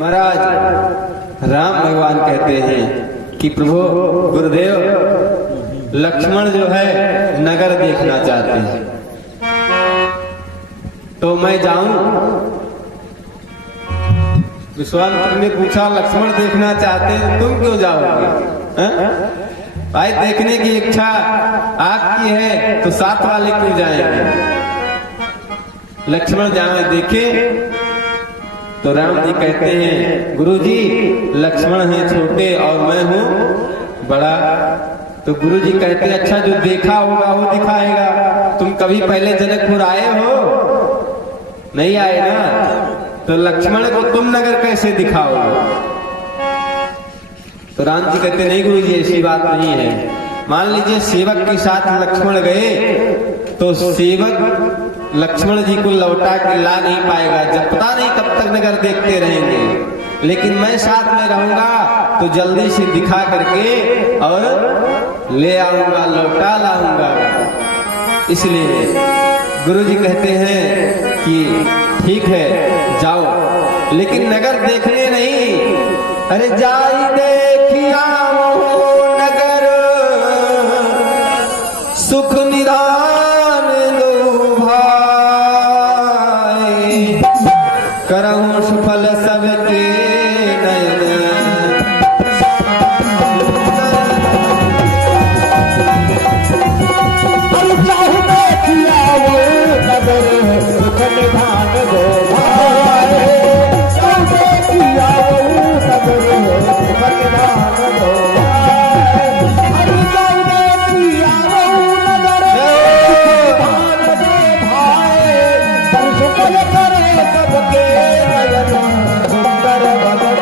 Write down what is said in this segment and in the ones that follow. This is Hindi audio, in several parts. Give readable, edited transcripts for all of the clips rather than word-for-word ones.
महाराज राम भगवान कहते हैं कि प्रभु गुरुदेव लक्ष्मण जो है नगर देखना चाहते हैं, तो मैं जाऊं? विश्वामित्र ने पूछा लक्ष्मण देखना चाहते हैं तुम क्यों जाओगे? भाई देखने की इच्छा आपकी है तो साथ वाले क्यों जाएंगे? लक्ष्मण जाए देखे तो राम जी कहते हैं गुरुजी लक्ष्मण है छोटे और मैं हूँ बड़ा। तो गुरुजी कहते हैं अच्छा जो देखा होगा वो दिखाएगा। तुम कभी पहले जनकपुर आए हो? नहीं आए ना, तो लक्ष्मण को तुम नगर कैसे दिखाओगे? तो राम जी कहते नहीं गुरुजी ऐसी बात नहीं है। मान लीजिए सेवक के साथ लक्ष्मण गए तो सेवक लक्ष्मण जी को लौटा के ला नहीं पाएगा, जब पता नहीं कब तक नगर देखते रहेंगे। लेकिन मैं साथ में रहूंगा तो जल्दी से दिखा करके और ले आऊंगा, लौटा लाऊंगा। इसलिए गुरु जी कहते हैं कि ठीक है जाओ, लेकिन नगर देखने नहीं। अरे जाई देखिया नगर सुख निधान दो भाई, करहूं सुफल सबके नयन। अरे चाहू देखिया वो नगर सुख निधान दो भाई, चाहू देखिया वो नगर सुख निधान दो भाई। अरे चाहू देखिया वो नगर सुख निधान दो भाई, सुफल करे सबके नयन। सुंदर बदन भाई, सुफल करे सबके नयन। सुंदर बदन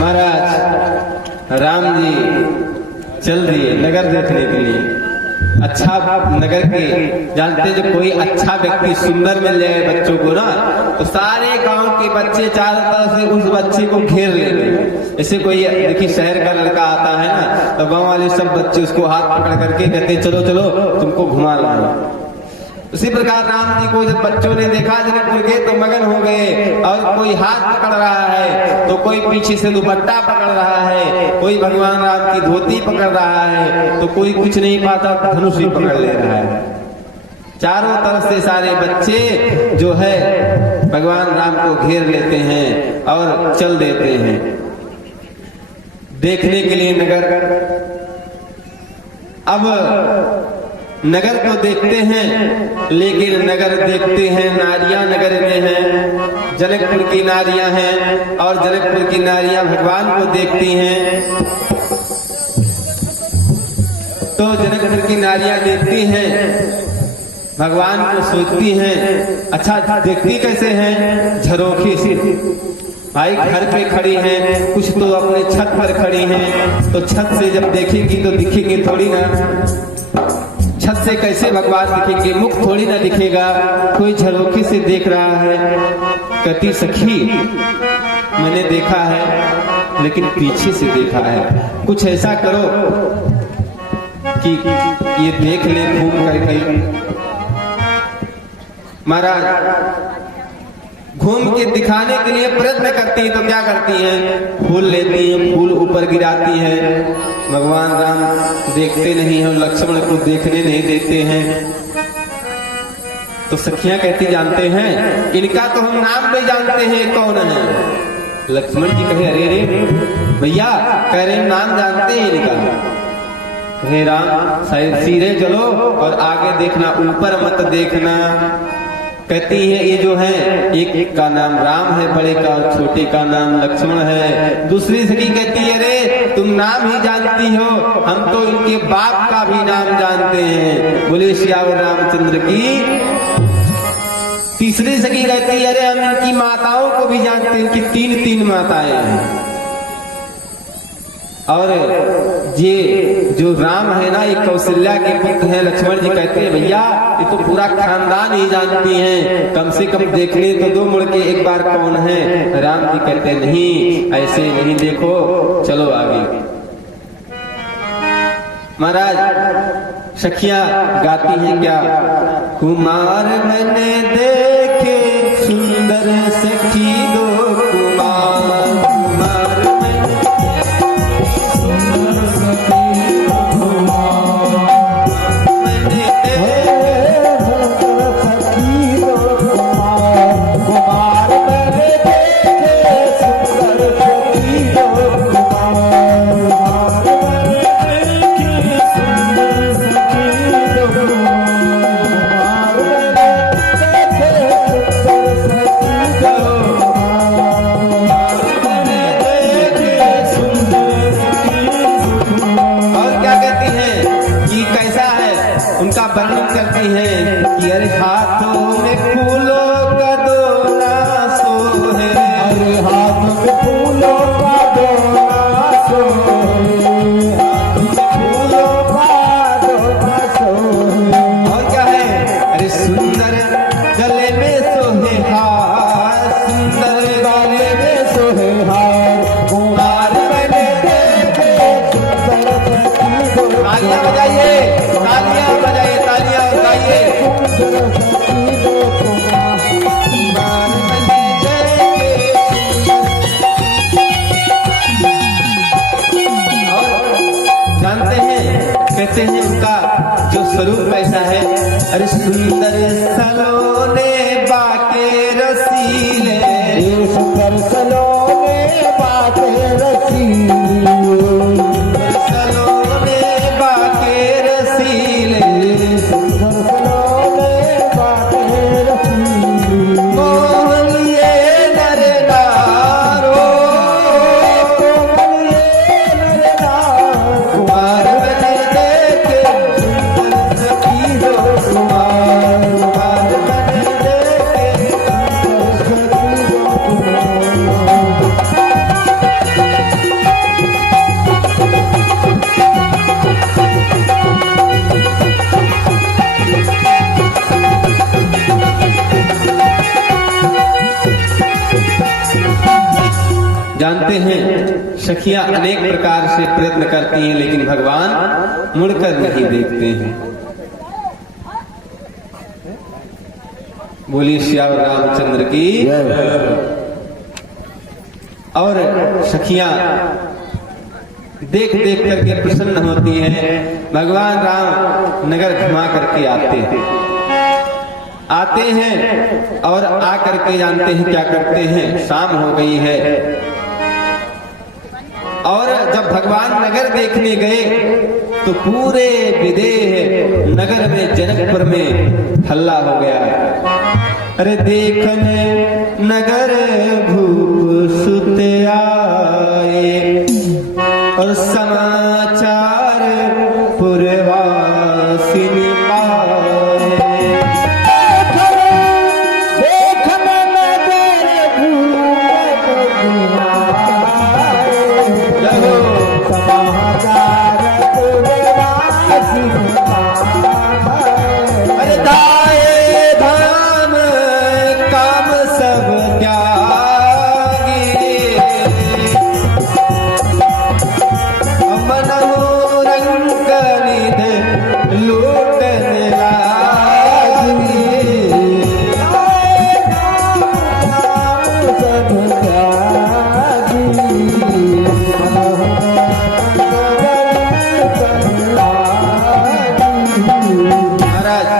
महाराज राम जी चल दिए नगर देखने के लिए। अच्छा नगर के जानते जो कोई अच्छा व्यक्ति सुंदर मिल जाए बच्चों को ना, तो सारे गांव के बच्चे चारों तरफ से उस बच्चे को घेर लेते हैं। जैसे कोई देखिए शहर का लड़का आता है ना, तो गांव वाले सब बच्चे उसको हाथ पकड़ करके कहते चलो चलो तुमको घुमा लाओ। उसी प्रकार राम जी को जब बच्चों ने देखा जनकपुर के तो मगन हो गए। और कोई हाथ पकड़ रहा है तो कोई पीछे से दुपट्टा पकड़ रहा है, कोई भगवान राम की धोती पकड़ रहा है, तो कोई कुछ नहीं पाता धनुष ही पकड़ ले रहा है। चारों तरफ से सारे बच्चे जो है भगवान राम को घेर लेते हैं और चल देते हैं देखने के लिए नगर। अब नगर को देखते हैं, लेकिन नगर देखते हैं नारियां नगर में हैं, जनकपुर की नारियां हैं और जनकपुर की नारियां भगवान को देखती हैं। तो जनकपुर की नारियां देखती हैं भगवान को, सोचती हैं अच्छा देखती कैसे हैं? झरोखी से। भाई घर पे खड़ी हैं, कुछ तो अपने छत पर खड़ी हैं, तो छत से जब देखेंगी तो दिखेंगे थोड़ी ना। छत से कैसे भगवान दिखेंगे? मुख थोड़ी ना दिखेगा, कोई झरोखे से देख रहा है। कहती सखी मैंने देखा है लेकिन पीछे से देखा है, कुछ ऐसा करो कि ये देख ले घूम करके। महाराज घूम के दिखाने के लिए प्रयत्न करती हैं, तो क्या करती हैं? फूल लेती हैं, फूल ऊपर गिराती हैं। भगवान राम देखते नहीं हैं, लक्ष्मण को देखने नहीं देते हैं। तो सखियां कहती जानते हैं इनका तो हम नाम भी जानते हैं कौन है। लक्ष्मण जी कहे अरे रे भैया, कह रहे नाम जानते हैं इनका। कहे राम सीधे चलो और आगे देखना, ऊपर मत देखना। कहती है ये जो है एक का नाम राम है बड़े का, और छोटे का नाम लक्ष्मण है। दूसरी सखी कहती है अरे तुम नाम ही जानती हो, हम तो इनके बाप का भी नाम जानते हैं। बोले सियावर रामचंद्र की। तीसरी सखी कहती है अरे हम इनकी माताओं को भी जानते हैं, इनकी तीन तीन माताएं हैं। और ये जो राम है ना, ये कौशल्या के पुत्र हैं। लक्ष्मण जी कहते हैं भैया ये तो पूरा खानदान ही जानती हैं, कम से कम देख ले तो दो मुड़ के एक बार कौन है। राम जी कहते हैं नहीं ऐसे नहीं, देखो महाराज सखियां गाती हैं क्या, कुमार मैंने देखे सुंदर सखी दो कुमार, कुमार मैंने सुंदर सखी दो कुमार, मैंने देखे सखी दो कुमार, कुमार मैंने देखे सुंदर सखी दो कुमार, उनका वर्णन करती हैं कि अरे हाथों में फूलों का दोना सोहे, अरे हाथ में फूलों का दोना सोहे, फूलों का दोना सोहे। और क्या है, अरे सुंदर गले में सोहे हार, सुंदर गले में सोहे हार, कुमार मैंने देखे सुंदर सखी दो, तालियां बजाइए, तालियां बजाइए, तालियां बजाइए, सुंदर सखी दो कुमार, कुमार मैंने देखे। और जानते हैं, कहते हैं उनका जो स्वरूप कैसा है, अरे सुंदर सलोने बाके रसीले, सुंदर सलोने बाके रसीले, सलोने बाके रसीले, सुंदर सलोने बाके रसीले। मोहन ये नर नारो, कुमार मैंने देखे सुंदर सखी दो कुमार, कुमार मैंने देखे जानते हैं सखियां अनेक प्रकार से प्रयत्न करती हैं, लेकिन भगवान मुड़कर नहीं देखते हैं। बोलिए श्याम रामचंद्र की। और सखियां देख देख करके प्रसन्न होती हैं। भगवान राम नगर घुमा करके आते हैं और आकर के जानते हैं क्या करते हैं, शाम हो गई है और जब भगवान नगर देखने गए तो पूरे विदेह नगर में जनकपुर में हल्ला हो गया। अरे देखने नगर भूप सुत आए और समाचार पुरवासिनी पाए। देखने नगर भूप समाचार पुरवासिनी पाए। अरे दाए धाम काम सब त्यागी, मनहु रंग निध लूटन लागी। महाराज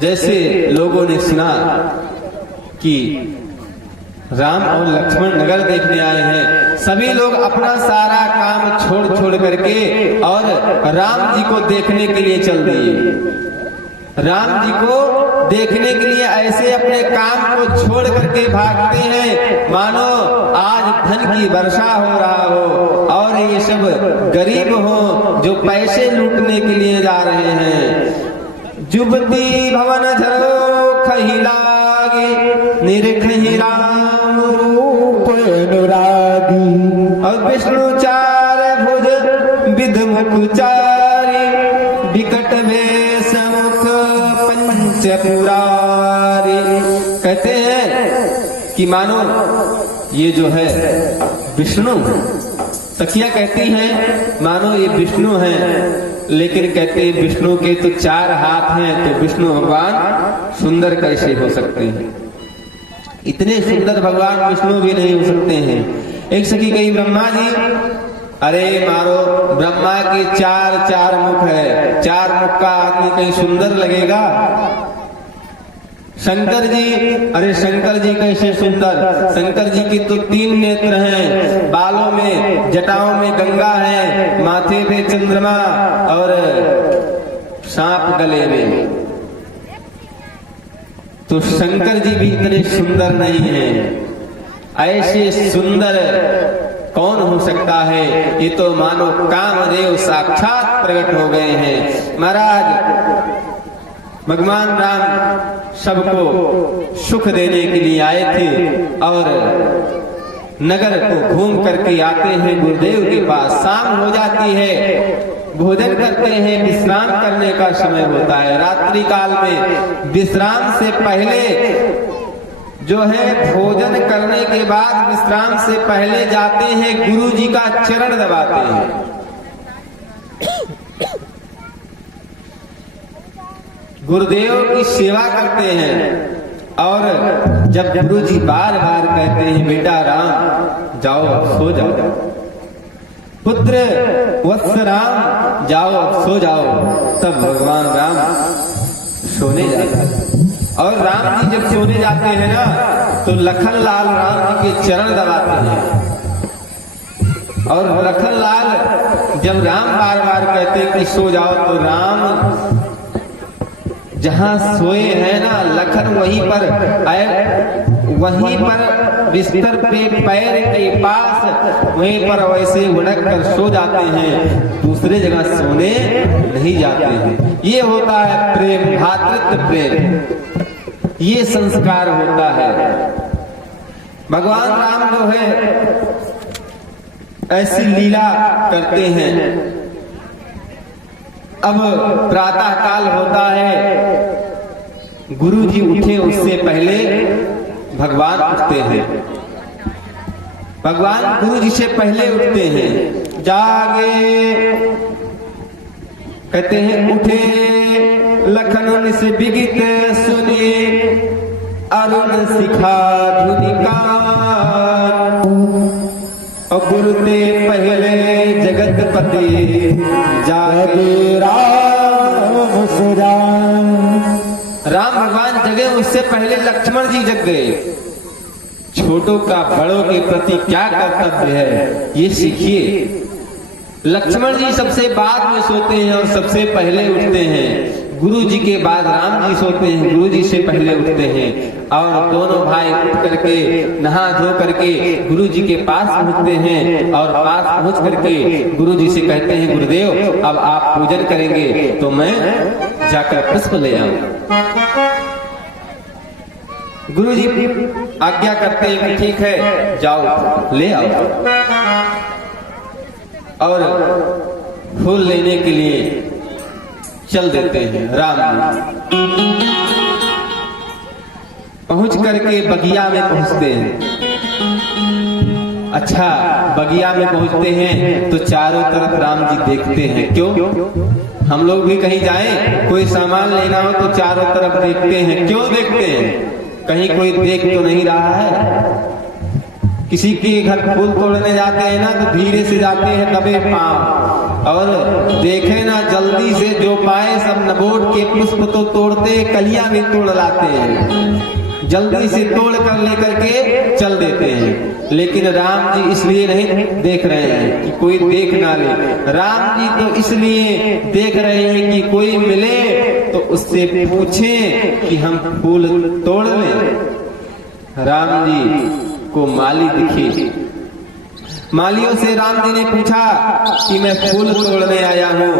जैसे लोगों ने सुना कि राम और लक्ष्मण नगर देखने आए हैं, सभी लोग अपना सारा काम छोड़ छोड़ करके और राम जी को देखने के लिए चल दिए। राम जी को देखने के लिए ऐसे अपने काम को छोड़ करके भागते हैं मानो आज धन की वर्षा हो रहा हो और ये सब गरीब हो जो पैसे लूटने के लिए जा रहे हैं। जुबती भवन झरो खही लागे निरखहि राम रूप अनुरागी और विष्णु चार भुज विध मुख चारी विकट वेश मुख पंच पुरारी। कहते हैं कि मानो ये जो है विष्णु सखियां कहती हैं मानो ये विष्णु हैं, लेकिन कहते हैं विष्णु के तो 4 हाथ हैं, तो विष्णु भगवान सुंदर कैसे हो सकते हैं? इतने सुंदर भगवान विष्णु भी नहीं हो सकते हैं। एक सखी कही ब्रह्मा जी, अरे मारो ब्रह्मा के 4 मुख है, 4 मुख का आदमी कहीं सुंदर लगेगा? शंकर जी, अरे शंकर जी कैसे सुंदर? शंकर जी की तो 3 नेत्र हैं, बालों में जटाओं में गंगा है, माथे पे चंद्रमा और सांप गले में। तो शंकर जी भी इतने सुंदर नहीं हैं। ऐसे सुंदर कौन हो सकता है? ये तो मानो कामदेव साक्षात प्रकट हो गए हैं। महाराज भगवान राम सबको सुख देने के लिए आए थे और नगर को घूम करके आते हैं गुरुदेव के पास। शाम हो जाती है, भोजन करते हैं, विश्राम करने का समय होता है। रात्रि काल में विश्राम से पहले जो है, भोजन करने के बाद विश्राम से पहले जाते हैं गुरु जी का चरण दबाते हैं। गुरुदेव की सेवा करते हैं और जब गुरु जी बार बार कहते हैं बेटा राम जाओ सो जाओ, पुत्र वत्स राम जाओ सो जाओ, तब भगवान राम सोने जाते हैं। और राम जी जब सोने जाते हैं ना, तो लखन लाल राम जी के चरण दबाते हैं। और लखन लाल जब राम बार बार कहते हैं कि सो जाओ, तो राम जहां सोए हैं ना, लखन वहीं पर बिस्तर पे पैर के पास वहीं पर वैसे उड़क कर सो जाते हैं, दूसरे जगह सोने नहीं जाते हैं। ये होता है प्रेम, भातृत्व प्रेम, ये संस्कार होता है। भगवान राम जो है ऐसी लीला करते हैं। अब प्रातः काल होता है, गुरु जी उठे उससे पहले भगवान उठते हैं। भगवान गुरु जी से पहले उठते हैं। जागे कहते हैं उठे लखन से विगित सुनिए, अरुण शिखा धुनिका, और गुरुते पहले जगतपति जागे राम से राम। राम भगवान जगे, उससे पहले लक्ष्मण जी जग गए। छोटों का बड़ों के प्रति क्या कर्तव्य है, ये सीखिए। लक्ष्मण जी सबसे बाद में सोते हैं और सबसे पहले उठते हैं। गुरु जी के बाद राम जी सोते हैं, गुरु जी से पहले उठते हैं। और दोनों भाई उठ करके नहा धो करके गुरु जी के पास पहुंचते हैं और पास पहुंच करके गुरु जी से कहते हैं गुरुदेव अब आप पूजन करेंगे तो मैं जाकर पुष्प ले आऊं। गुरु जी आज्ञा करते हैं कि ठीक है जाओ ले आओ, और फूल लेने के लिए चल देते हैं। राम पहुंच करके बगिया में पहुंचते हैं। अच्छा, बगिया में पहुंचते हैं तो चारों तरफ राम जी देखते हैं। क्यों? हम लोग भी कहीं जाएं, कोई सामान लेना हो तो चारों तरफ देखते हैं। क्यों देखते हैं? कहीं कोई देख तो नहीं रहा है। किसी के घर फूल तोड़ने जाते हैं ना तो धीरे से जाते हैं, दबे पांव, और देखे ना जल्दी से जो पाए सब नबोट के पुष्प तो तोड़ते, कलियां भी तोड़ लाते हैं, जल्दी से तोड़ कर लेकर के चल देते हैं। लेकिन राम जी इसलिए नहीं देख रहे हैं कि कोई देख ना ले। राम जी तो इसलिए देख रहे हैं कि कोई मिले तो उससे पूछें कि हम फूल तोड़ लें। राम जी को माली दिखी। मालियों से राम जी ने पूछा कि मैं फूल तोड़ने आया हूँ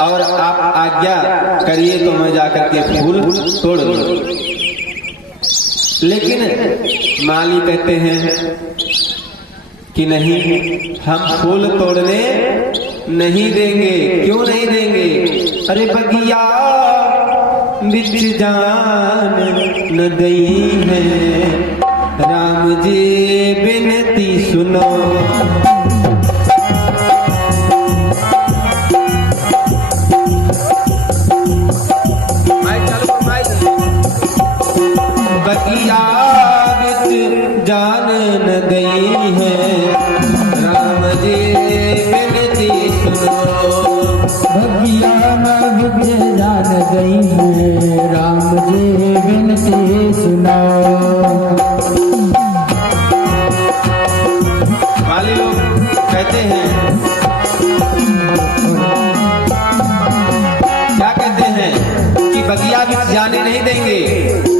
और आप आज्ञा करिए तो मैं जाकर के फूल तोड़ लूं। लेकिन माली कहते हैं कि नहीं, हम फूल तोड़ने नहीं देंगे। क्यों नहीं देंगे? अरे बगिया बिच जान न दई है, राम जी बिनती सुनो। कहते हैं, क्या कहते हैं कि बगिया भी जाने नहीं देंगे।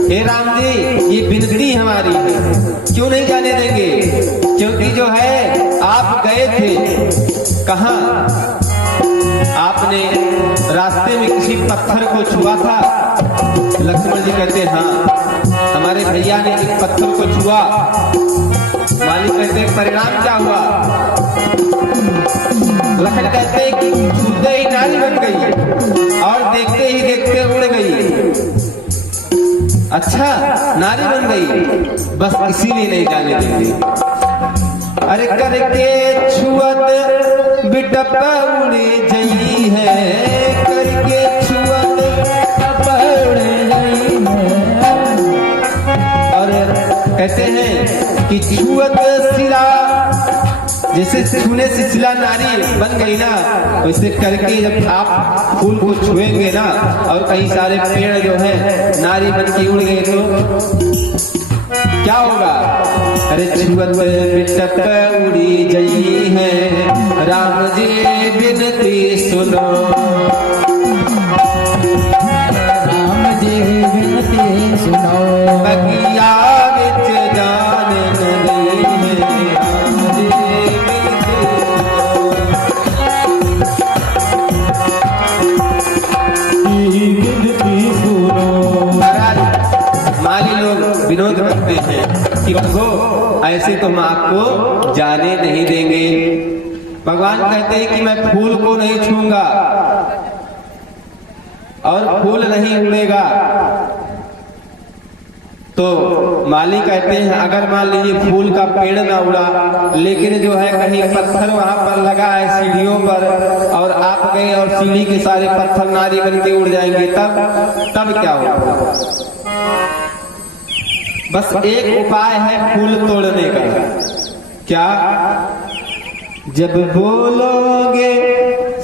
हे राम जी, ये विनती हमारी है, क्यों नहीं जाने देंगे? क्योंकि जो है आप गए थे कहाँ? आपने रास्ते में किसी पत्थर को छुआ था। लक्ष्मण जी कहते हैं हाँ, हमारे भैया ने एक पत्थर को छुआ। मालिक कहते हैं परिणाम क्या हुआ? लखन कहते हैं कि छूते ही नारी बन गई और देखते ही देखते उड़ गई। अच्छा, नारी बन गई, बस इसीलिए नहीं जाने देंगे। अरे करके छुअत बिटप उड़े जई है, करके छुअत बिटप उड़े जई है। और कहते हैं कि छुअत सिला, जैसे छूने से सिला नारी बन गई ना, वैसे करके जब आप फूल को छुएंगे ना और कई सारे पेड़ जो है नारी बन के उड़ गए तो क्या होगा? अरे छुअत बिटप उड़ी जई है, राम जी विनती सुनो, राम जी विनती सुनो। बगिया बिच जाने नहीं है, राम जी विनती सुनो। महाराज, माली लोग विनोद करते हैं कि प्रभु ऐसे तो हम आपको जाने नहीं देंगे। भगवान कहते हैं कि मैं फूल को नहीं छूंगा और फूल नहीं उड़ेगा। तो माली कहते हैं अगर मान लीजिए फूल का पेड़ ना उड़ा, लेकिन जो है कहीं पत्थर वहां पर लगा है सीढ़ियों पर और आप गए और सीढ़ी के सारे पत्थर नारी बन के उड़ जाएंगे, तब क्या होगा? बस एक उपाय है फूल तोड़ने का। क्या? जब बोलोगे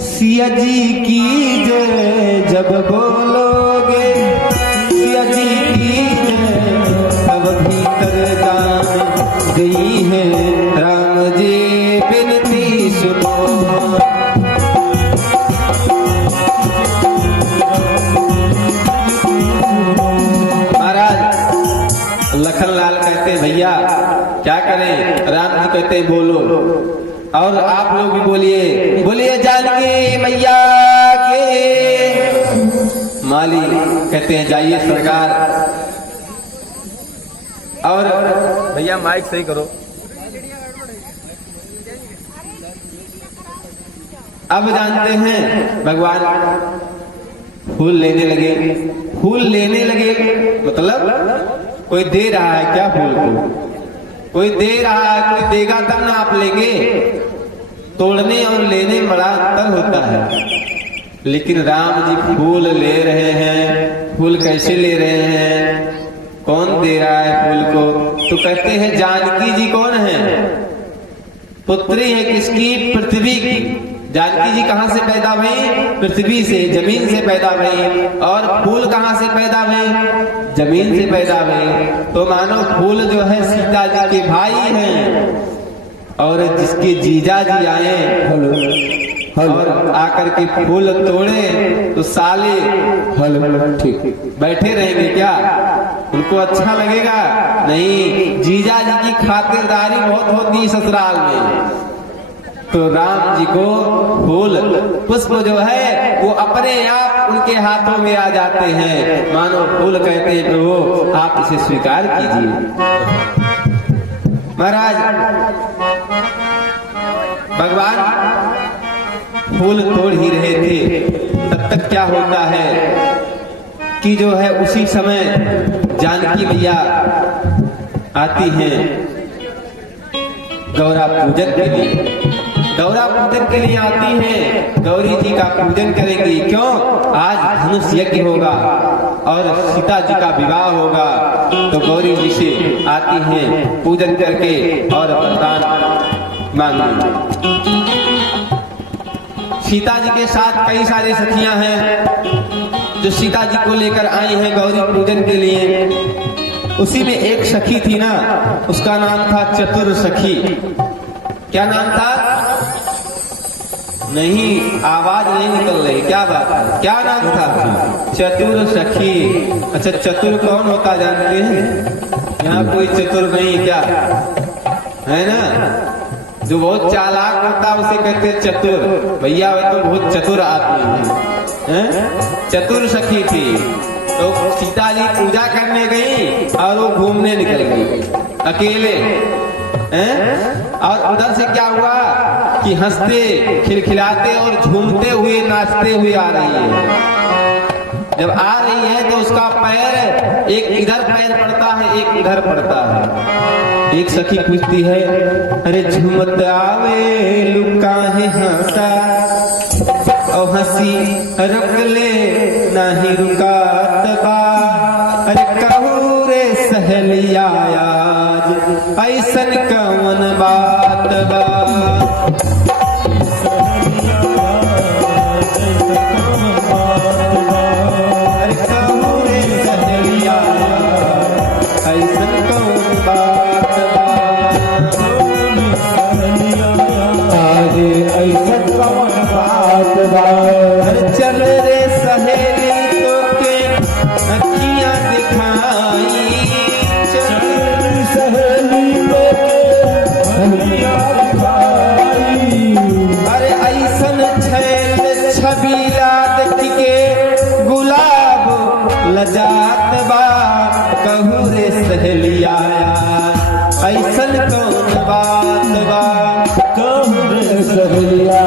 सिया जी की जय, जब बोलोगे सिया जी की जय, तब भीतर जान गई है, राम जी विनती सुनो। लखनलाल कहते भैया क्या करें? राम जी कहते बोलो, और आप लोग भी बोलिए, बोलिए जानकी मैया के। माली कहते हैं जाइए सरकार। और भैया माइक सही करो। अब जानते हैं भगवान फूल लेने लगे। फूल लेने लगे मतलब कोई दे रहा है क्या फूल को? कोई दे रहा है, कोई देगा तब ना आप लेंगे। तोड़ने और लेने में बड़ा अंतर होता है। लेकिन राम जी फूल ले रहे हैं। फूल कैसे ले रहे हैं? कौन दे रहा है फूल को? तो कहते हैं जानकी जी कौन है? पुत्री है किसकी? पृथ्वी की। जानकी जी कहाँ से पैदा हुई? पृथ्वी से, जमीन से पैदा हुई। और फूल कहाँ से पैदा हुए? जमीन से पैदा हुए। तो मानो फूल जो है सीता जी के भाई हैं, और जिसके जीजा जी आए और आकर के फूल तोड़े तो साले ठीक बैठे रहेंगे क्या? उनको अच्छा लगेगा? नहीं। जीजा जी की खातिरदारी बहुत होती ससुराल में। तो राम जी को फूल पुष्प जो है वो अपने आप उनके हाथों में आ जाते हैं। मानो फूल कहते हैं प्रभु आप इसे स्वीकार कीजिए। महाराज भगवान फूल तोड़ ही रहे थे, तब तक क्या होता है कि जो है उसी समय जानकी मैया आती हैं गौरा पूजन के लिए। गौरा पूजन के लिए आती हैं, गौरी जी का पूजन करेंगी। क्यों? आज धनुष यज्ञ होगा और सीता जी का विवाह होगा। तो गौरी जी से आती हैं पूजन करके और वरदान मांगी। सीता जी के साथ कई सारी सखियां हैं जो सीता जी को लेकर आई हैं गौरी पूजन के लिए। उसी में एक सखी थी ना, उसका नाम था चतुर सखी। क्या नाम था? नहीं, आवाज नहीं निकल रही, क्या बात है? क्या नाम था? चतुर सखी। अच्छा, चतुर कौन होता जानते हैं? यहाँ कोई चतुर नहीं क्या है ना? जो बहुत चालाक होता उसे कहते हैं चतुर। भैया वे तो बहुत चतुर आदमी है। चतुर सखी थी तो सीता जी पूजा करने गई और वो घूमने निकल गई अकेले हैं। और उधर से क्या हुआ कि हंसते खिलखिलाते और झूमते हुए नाचते हुए आ रही है। जब आ रही है तो उसका पैर एक इधर पैर पड़ता है, एक इधर पड़ता है। एक सखी पूछती है, अरे झूमत आवे लुका है हंसा और हंसी रुक ले नहीं रुकात बा। अरे कहू रे सहेलिया आज ऐसन कौन बात बा। अरे कहू रे सहेलिया ऐसन कौन बात बा। आज ऐसा कौन बात बा। अरे चल रे सहेली तो के अखियां दिखाई। चल सहेली को हलिया भाई। अरे ऐसन छैल छबीला देख के गुलाब लजात बा। कहू रे सहेलिया ऐसन कौन बात बा। कहू रे सहेलिया